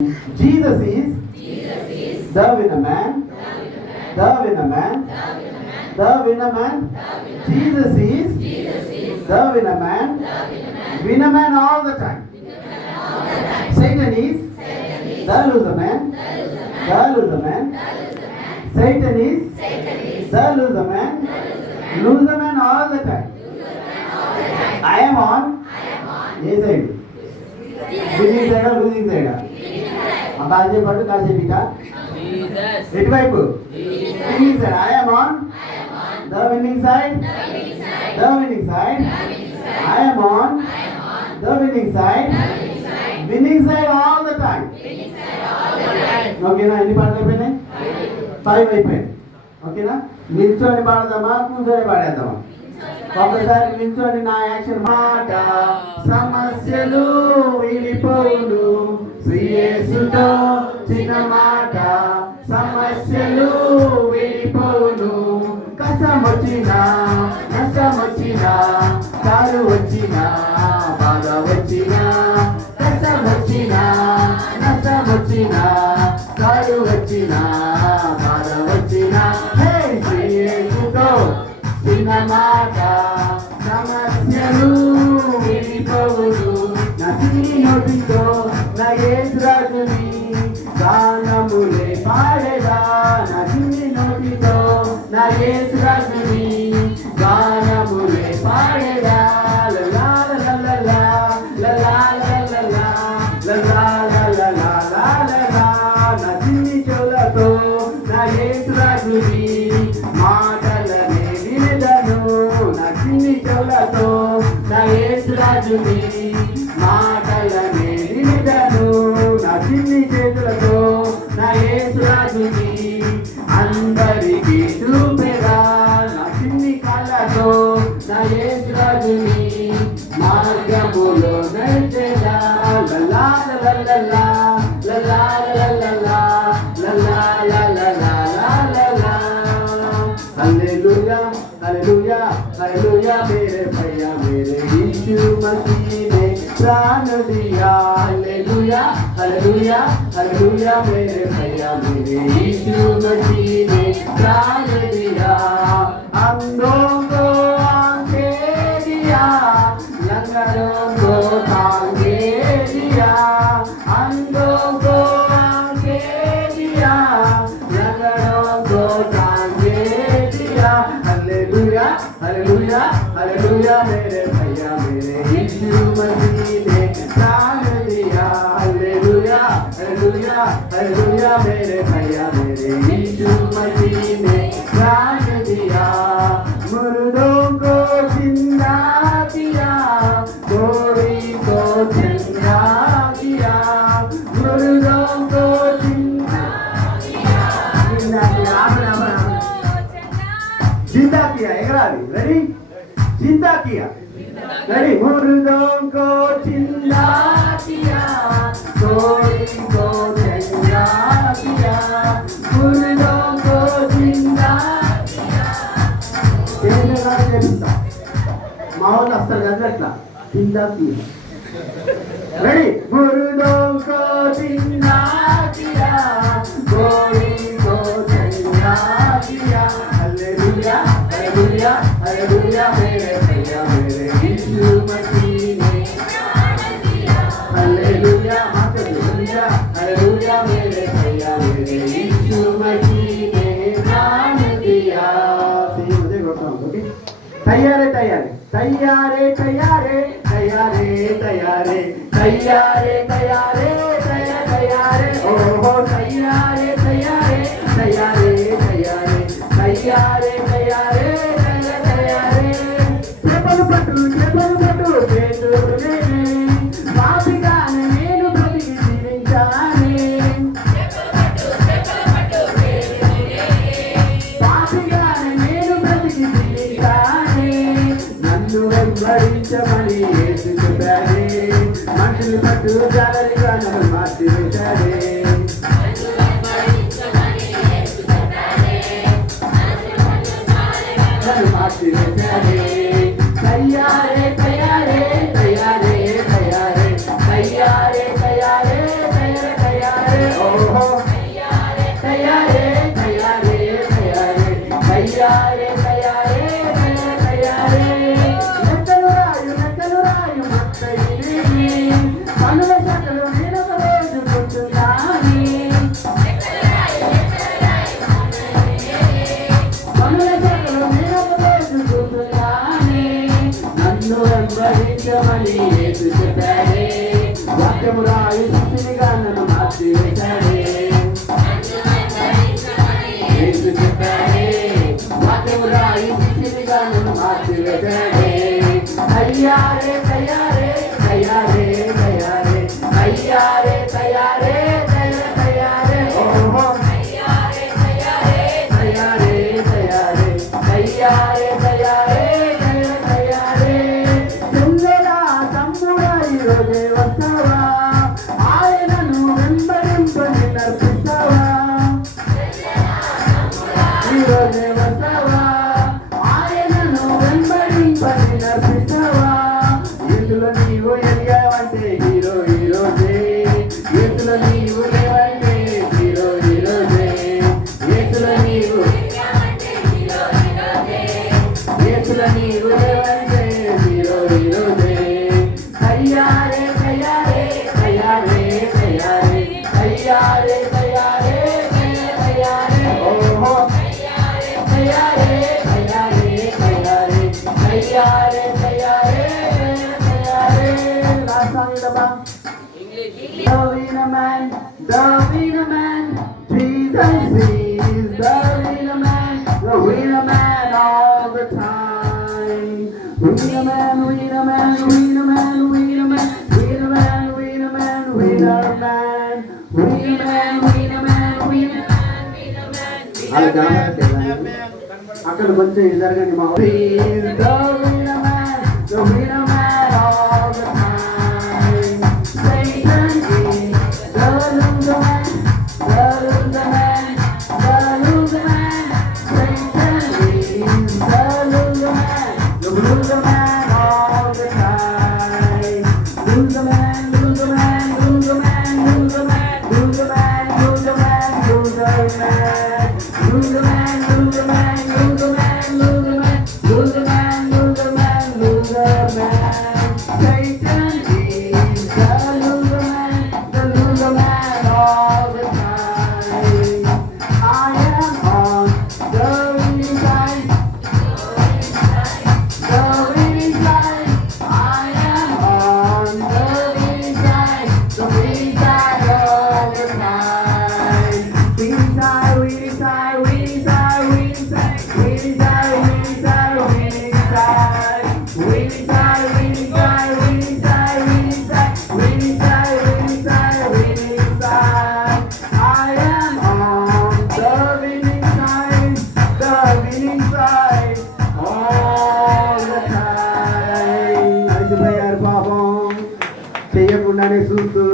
Jesus is the winner man. The winner man. The winner man. Jesus is the winner man. Winner man all the time. Satan is the loser man. The loser man. Satan is the loser man. Loser man all the time. I am on. Yes, I do. Winning side or losing side? కాసేపట్టు కాసేపిట ఎటువైపు winnowing side. I am on the winning side. The winning side. I am on the winning side. Winning side all the time. ఓకేనా? ఎన్ని పాటలు అయిపోయినాయి? 5 అయిపోయినాయి. ఓకేనా? నిల్చొని పాడదామా కూర్చొని పాడేద్దామా? ఒకసారి నిల్చొని నా యాక్షన్. మాట సమస్యలు విడిపోవును యేసుతో చిన్న మాట సమస్యలు విడిపోవును. కష్టం వచ్చినా నష్టం వచ్చినా కాలు వచ్చినా బాధ వచ్చినా కష్టం వచ్చినా నష్టం వచ్చినా కాలు వచ్చినా బాధ వచ్చినా యేసుతో చిన్న మాట సమస్యలు విడిపోవును. నా చిన్ని నోటితో నా యేసు రాజుని గానములే పాడేదా. నా చిన్ని నోటితో నా యేసు రాజుని గానములే పాడేదా. లలా లలా లలా లలా లలా లలా లలా. నా చిన్ని చెవులతో నా యేసు రాజుని మాటలనే వినదను. నా చిన్ని చెవులతో నా యేసు రాజుని మాటలనే వినదను. నా చిన్ని చేతులతో నా యేసు రాజుని అందరికీ చూపెదా. నా చిన్ని కాళ్ళతో నా యేసు రాజుని మార్గములో నడిచెదా. లలా లలా లలా లలా లలా లలా లలా. హల్లెలూయా హల్లెలూయా హల్లెలూయా मेरे भैया मेरे यीशु मसीह ने प्राण दिया. हालेलुया हालेलुया हालेलुया मेरे भैया मेरे यीशु मसीह ने प्राण दिया. अंधों को आंखें दिया लंगड़ों को टांगे दिया. अंधों को आंखें दिया लंगड़ों को टांगे दिया. हालेलुया हालेलुया हालेलुया मेरे भैया मेरे यीशु मसीह ने प्राण दिया. हालेलुया हालेलुया हालेलुया मेरे भैया मेरे यीशु मसीह ने प्राण दिया. मुर्दों को जिंदा किया कोई को जिंदा किया. मुर्दों को जिंदा किया जिंदा किया. एगराली रेडी जिंदा किया रेडी. मुर्दों को जिंदा किया कोई को जिंदा किया. मुर्दों को जिंदा किया. माहौल असल गजला जिंदा किया रेडी. मुर्दों को जिंदा किया कोई को जिंदा किया. हालेलुया हालेलुया हालेलुया मेरे भैया मेरे यीशु मसीह ने हालेलुया हालेलुया हालेलुया मेरे भैया मेरे यीशु मसीह ने प्राण दिया. मुझे ओके. तैयारे तैयारे तैयारे तैयारे तैयारे तैयारे तैयारे तैयारे तैयारे ओहो तैयारे तैयारे तैयारे तैयारे तैयारे तैयारे तैयारे. చేపలు పట్టు చేతులునే పాపిగానే నేను బ్రతికి జీవించానే. పాపిగానే నేను బ్రతికి జీవించానే. నన్ను వెంబడించమని యేసు చెప్పాడే. మనుషులు పట్టు జాలరిగా నన్ను మార్చివేశాడే. నన్ను మార్చివేశాడే. తయ్యారే తయ్యారే తయ్యారే తయ్యారే తయ్యారే తయ్యారే తయ్యారే తయారే ఓహో తయారే తయారే తయారే తయారే తయారే తయారే నెక్కలు రాయు మత్తయిని కనుల చక్కలు నేను రోజు గుర్తున్నాని కనుల చక్కలు నేను రోజు గుర్తున్నాని నన్ను వెంబడించమని యేసు చెప్పాడే వాక్యము రాయి శిష్యునిగా నన్ను మార్చివేశాడే యేసు చెప్పాడే వాక్యము రాయి శిష్యునిగా నన్ను మార్చివేశాడే తయారే తయారే తయారే తయారే తయారే తయారే తయారే ఓహో తయారే తయారే తయారే తయారే తయారే తయారే తయారే చెల్లెలా తమ్ముడా ఈరోజే వస్తావా ఆయనను వెంబడింపని నడిపిస్తావా ఈరోజే వస్తావా ఆయనను వెంబడింపని నడిపిస్తావా ఇందులో నీవు ఎదిగావంటే హీరో ఈరోజే ఇందులో నీవు లేవంటే హీరో ఈరోజే ఇందులో నీవు ఇందులో నీవు లేవంటే హీరో ఈరోజే తయారే తయారే తయారే తయారే తయారే తయారే తయారే ఓహో తయారే తయారే తయారే తయారే తయారే తయారే తయారే రాసాయిడబా The winner man, Jesus is the winner man all the time. Winner man, winner man, winner man, winner man, winner man, winner man, winner man, winner man, winner man, winner man, winner man. అది జాగ్రత్త అక్కడ కొంచెం ఎదురుగాని మా the winner man all the time. Satan is the loser man, the loser man, the loser man. Satan is the loser man all the time. Loser man, loser man, loser man, loser man, loser man, loser man, loser man, loser man, loser man, loser man, loser man, loser man, loser man, loser man. Satan is the loser man all the time. I am on the winning side. The winning side, I am on the winning side, the winning side all the time. Winning side, winning side, winning side, winning side, winning side, winning side, winning side, winning side, winning side, winning side, winning side, winning side, winning side, winning side. I am on the winning side all the time. అయిపోయారు పాపం చేయకుండానే చూస్తూ